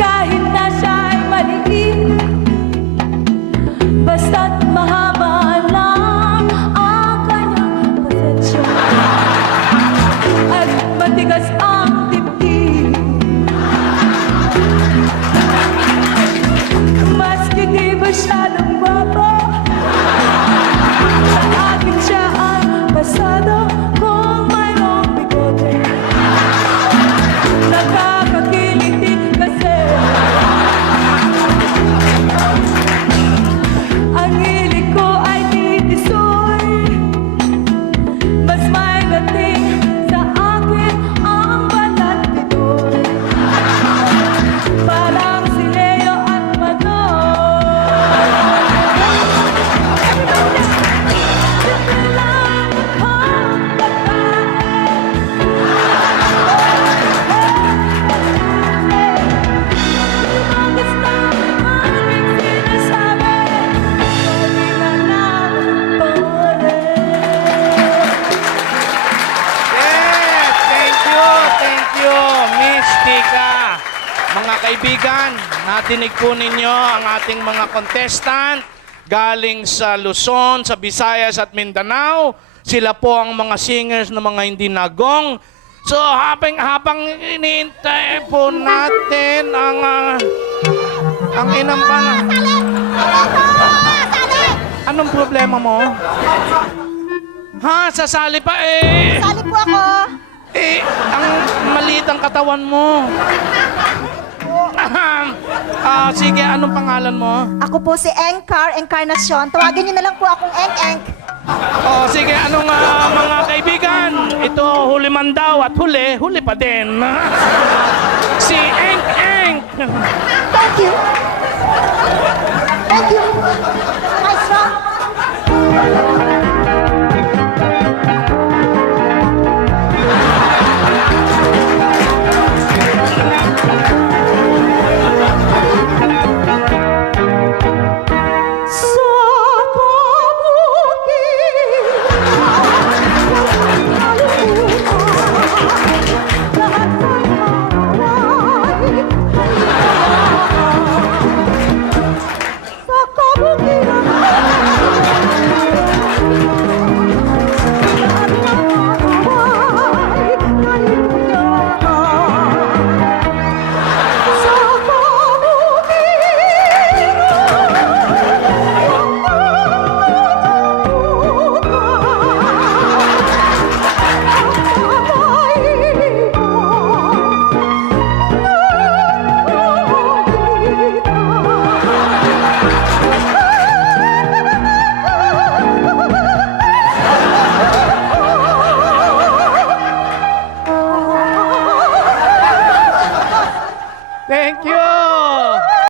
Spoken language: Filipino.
Kahit na siya'y maliit, basta't mahaba lang ang kanyang pasensya at matigas ang dibdib. Maski di masyadong guwapo, sa akin siya ang pasado. Kung mayroong bigote, nakakakiliti kasi ang hilig ko ay titisoy. Mas may dating sa akin ang balat nito'y parang si Leo at Manoy. Yes! Thank you, Miss Tika. Mga kaibigan, natinig po ninyo ang ating mga contestant galing sa Luzon, sa Visayas at Mindanao. Sila po ang mga singers na mga hindi nagong. So, habang iniintay po natin ang inampan. Anong problema mo? Ha? Sasali pa eh. Sali po ako. Eh, ang maliit ang katawan mo. Sige, anong pangalan mo? Ako po si Encarnacion. Tawagin niyo na lang po akong Eng-Eng. Sige, anong mga kaibigan? Ito, huli man daw at huli pa din. Si Eng-Eng. Thank you. Thank you. Nice one.